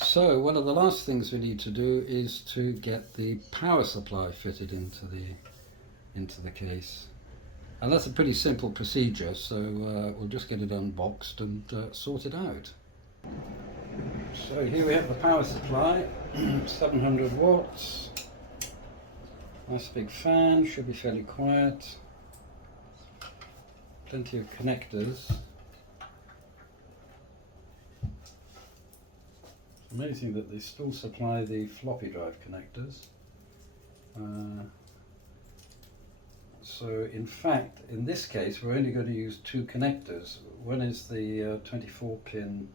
So one of the last things we need to do is to get the power supply fitted into the case, and that's a pretty simple procedure, so we'll just get it unboxed and sort it out. So here we have the power supply, 700 watts, nice big fan, should be fairly quiet, plenty of connectors. Amazing that they still supply the floppy drive connectors. So in fact, in this case, we're only going to use two connectors. One is the 24-pin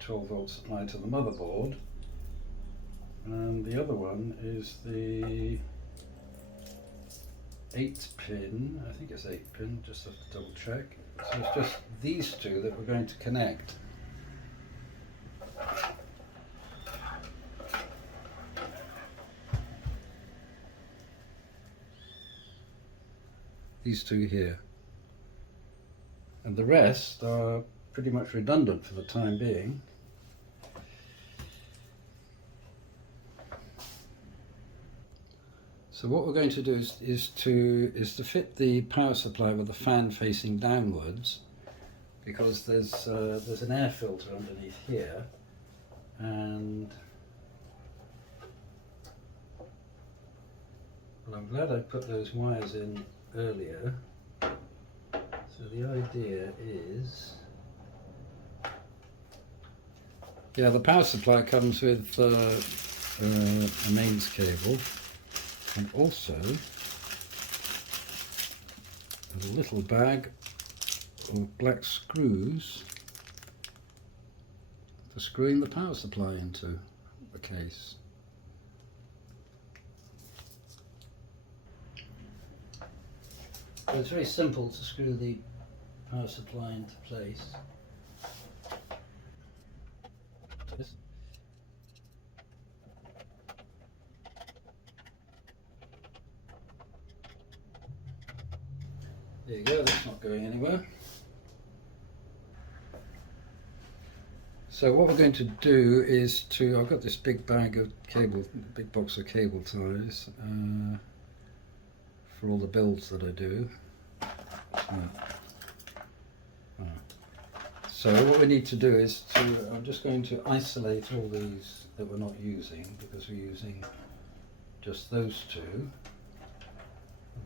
12 volt supply to the motherboard, and the other one is the 8-pin, I think it's 8-pin, just have to double check. So it's just these two that we're going to connect. These two here. And the rest are pretty much redundant for the time being. So what we're going to do is to fit the power supply with the fan facing downwards, because there's an air filter underneath here, and well, I'm glad I put those wires in earlier. So the idea is, yeah, the power supply comes with a mains cable, and also a little bag of black screws for screwing the power supply into the case. So it's very simple to screw the power supply into place. There you go, that's not going anywhere. So what we're going to do is I've got this big bag of cable, big box of cable ties for all the builds that I do. So what we need to do is I'm just going to isolate all these that we're not using, because we're using just those two,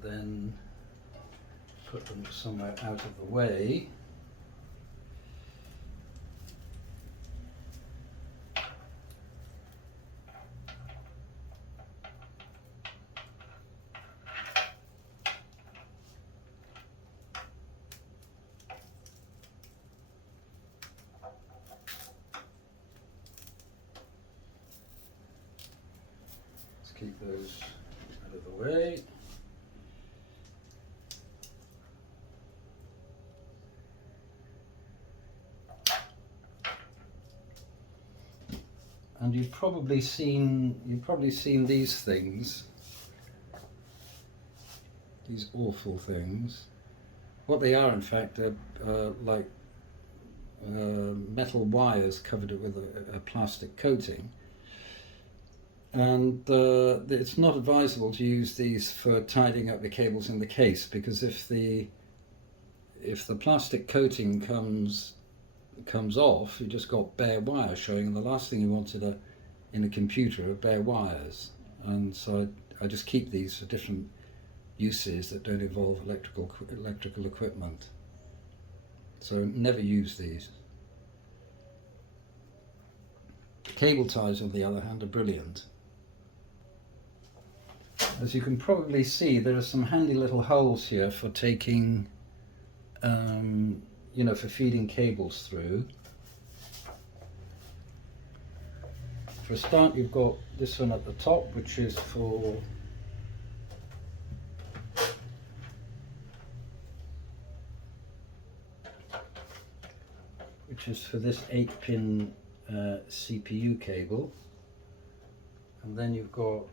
then put them somewhere out of the way. Let's keep those out of the way. And you've probably seen these things, these awful things. What they are, in fact, are like metal wires covered with a plastic coating. And it's not advisable to use these for tidying up the cables in the case, because if the plastic coating comes off, you just got bare wires showing, and the last thing you wanted in a computer are bare wires. And so I just keep these for different uses that don't involve electrical equipment. So never use these. Cable ties, on the other hand, are brilliant. As you can probably see, there are some handy little holes here for taking for feeding cables through. For a start, you've got this one at the top, which is for this 8-pin CPU cable, and then you've got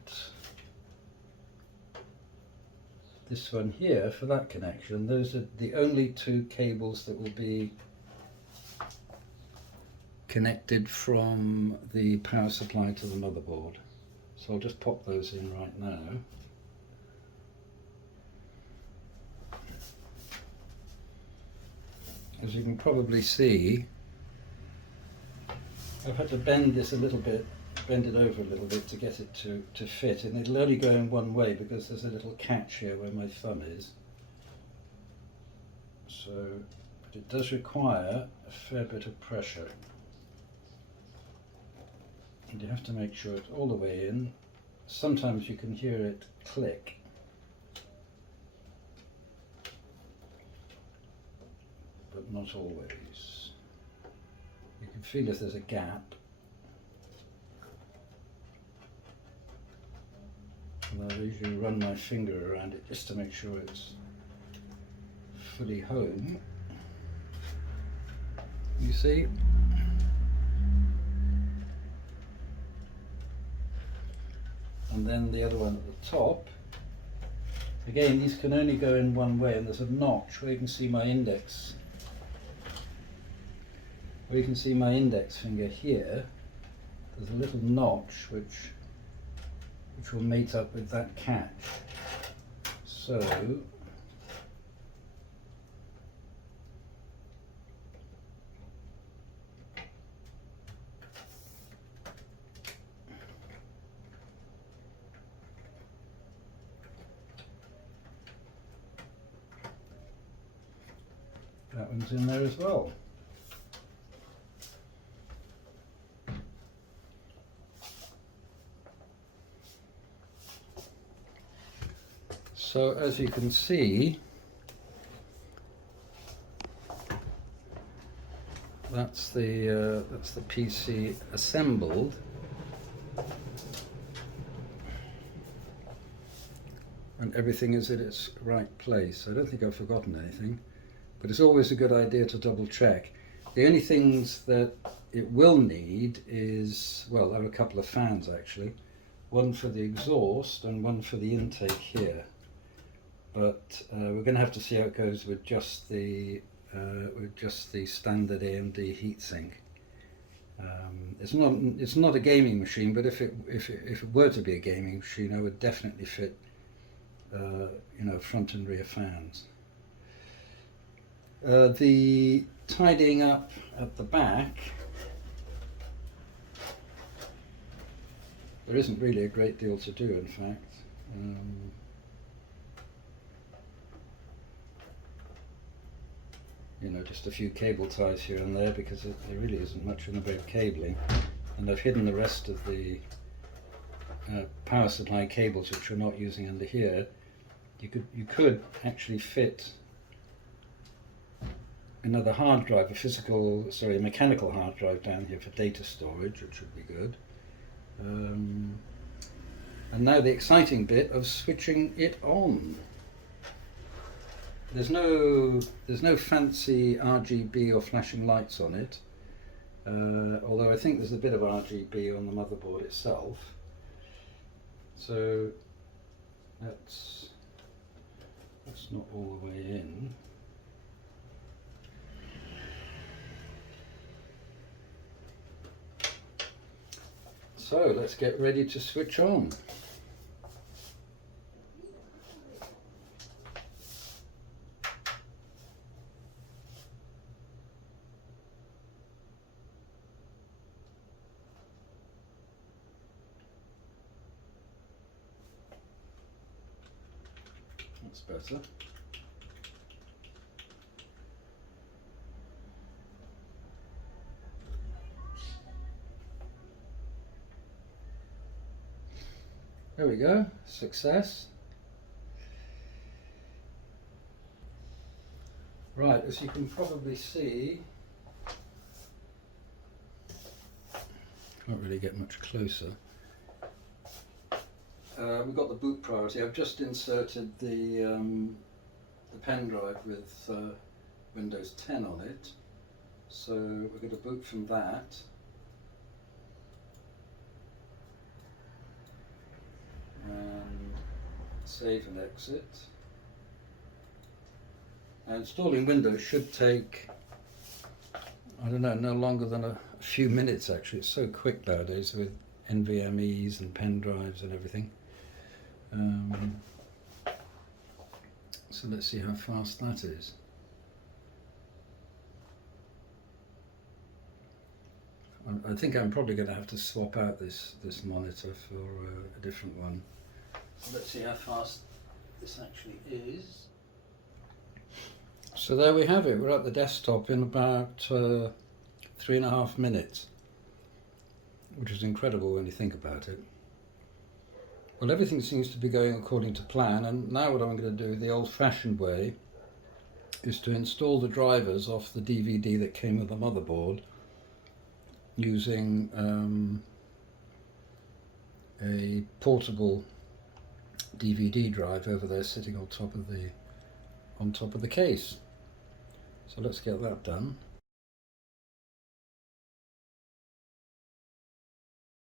this one here for that connection. Those are the only two cables that will be connected from the power supply to the motherboard. So I'll just pop those in right now. As you can probably see, I've had to bend this a little bit, bend it over a little bit to get it to fit, and it'll only go in one way because there's a little catch here where my thumb is. So, but it does require a fair bit of pressure. And you have to make sure it's all the way in. Sometimes you can hear it click. But not always. You can feel if there's a gap. And I usually run my finger around it just to make sure it's fully home. You see? And then the other one at the top. Again, these can only go in one way, and there's a notch where you can see my index. Where you can see my index finger here, there's a little notch which will mate up with that catch. So that one's in there as well. So as you can see, that's the PC assembled, and everything is in its right place. I don't think I've forgotten anything, but it's always a good idea to double check. The only things that it will need is, well, there are a couple of fans actually, one for the exhaust and one for the intake here. But we're going to have to see how it goes with just the standard AMD heatsink. It's not a gaming machine, but if it were to be a gaming machine, I would definitely fit front and rear fans. The tidying up at the back, there isn't really a great deal to do, in fact. Just a few cable ties here and there, because there really isn't much in the way of cabling. And I've hidden the rest of the power supply cables which we're not using under here. You could actually fit another hard drive, a mechanical hard drive down here for data storage, which would be good. And now the exciting bit of switching it on. There's no fancy RGB or flashing lights on it, although I think there's a bit of RGB on the motherboard itself. So that's not all the way in. So let's get ready to switch on. That's better. There we go, success. Right, as you can probably see, can't really get much closer. We've got the boot priority. I've just inserted the pen drive with Windows 10 on it, so we're going to boot from that. And save and exit. Now, installing Windows should take, I don't know, no longer than a few minutes actually. It's so quick nowadays with NVMe's and pen drives and everything. So let's see how fast that is. I think I'm probably going to have to swap out this monitor for a different one. So let's see how fast this actually is. So there we have it. We're at the desktop in about 3.5 minutes, which is incredible when you think about it. Well, everything seems to be going according to plan, and now what I'm going to do the old-fashioned way is to install the drivers off the DVD that came with the motherboard using a portable DVD drive over there sitting on top of the case. So let's get that done.